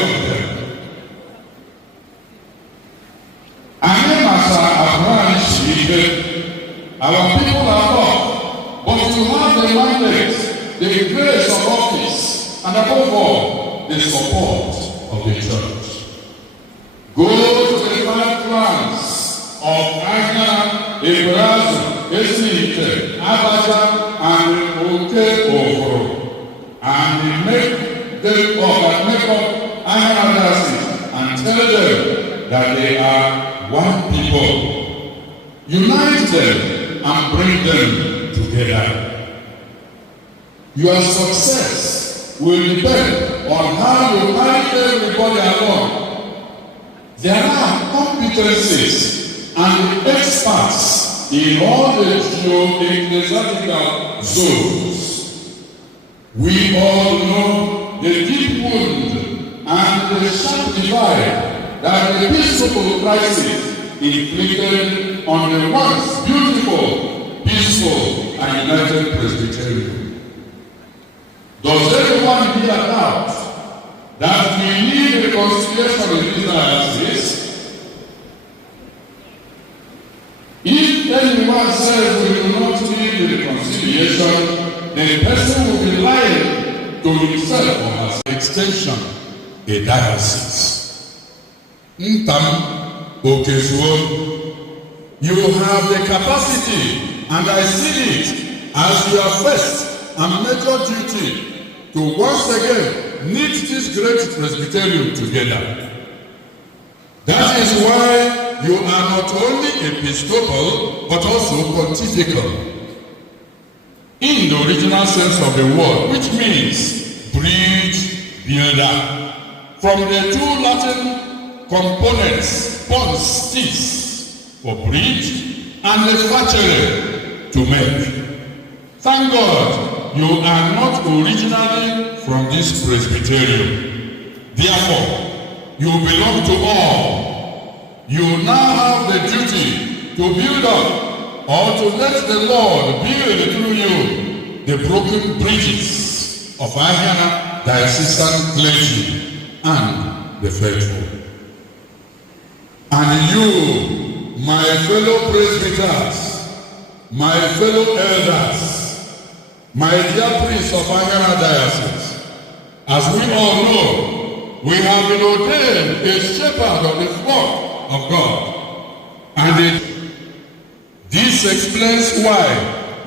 welcome them. And as a branch, our people are not, but you have the mandate, the grace of office, and above all, the support of the church. Go to the 5 clans of Ahiara, Episcopal, Abaja, and Okezuo, and make up Ahiara Diocese and tell them that they are one people. Unite them and bring them together. Your success will depend on how you carry everybody along. There are competencies and experts in all the geo-ecclesiastical zones. We all know the deep wound and the sharp divide that the Episcopal crisis inflicted on the once beautiful, peaceful, and united Presbyterian. Does everyone here doubt that we need reconciliation in this diocese? If anyone says we do not need reconciliation, then the person will be lying to himself or as extension a diocese. Okezuo, you have the capacity, and I see it as your first and major duty to once again knit this great Presbyterian together. That is why you are not only Episcopal but also Pontifical in the original sense of the word, which means bridge builder. From the 2 Latin components, pons, tis, for bridge, and the facere, to make. Thank God you are not originally from this Presbyterian. Therefore, you belong to all. You now have the duty to build up or to let the Lord build through you the broken bridges of Ahiara diocesan clergy and the faithful. And you, my fellow presbyters, my fellow elders, my dear priests of Ahiara Diocese, as we all know, we have been ordained a shepherd of the flock of God. And this explains why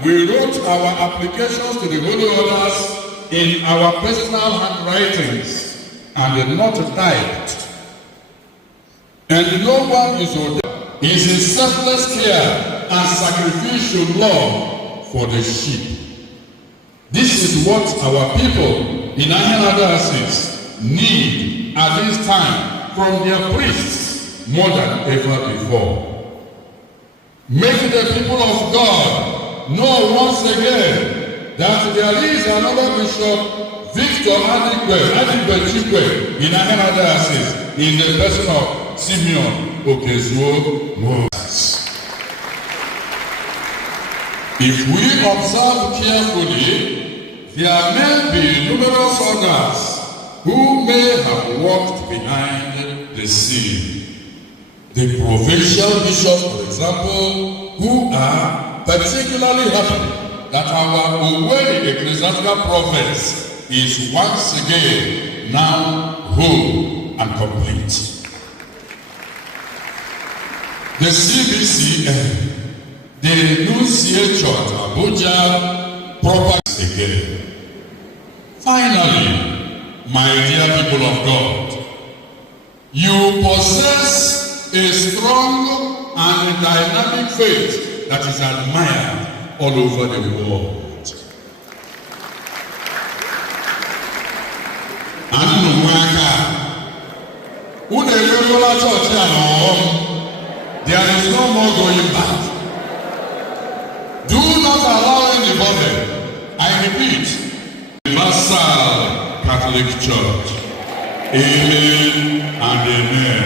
we wrote our applications to the Holy Orders in our personal handwritings and not typed. And no one is ordained. It is a selfless care and sacrificial love for the sheep. This is what our people in Ahiara Diocese need at this time from their priests more than ever before. Make the people of God know once again that there is another Bishop Victor Adibechikwe in Ahiara Diocese in the person of Simeon, Okezuo, Moses. If we observe carefully, there may be numerous others who may have walked behind the scene. The provincial bishops, for example, who are particularly happy that our Nwobi ecclesiastical province is once again now whole and complete. The CBCN, the Nunciature at Abuja, propagates again. Finally, my dear people of God, you possess a strong and dynamic faith that is admired all over the world. There is no more going back. Do not allow anybody, I repeat, Universal Catholic Church. Amen and amen.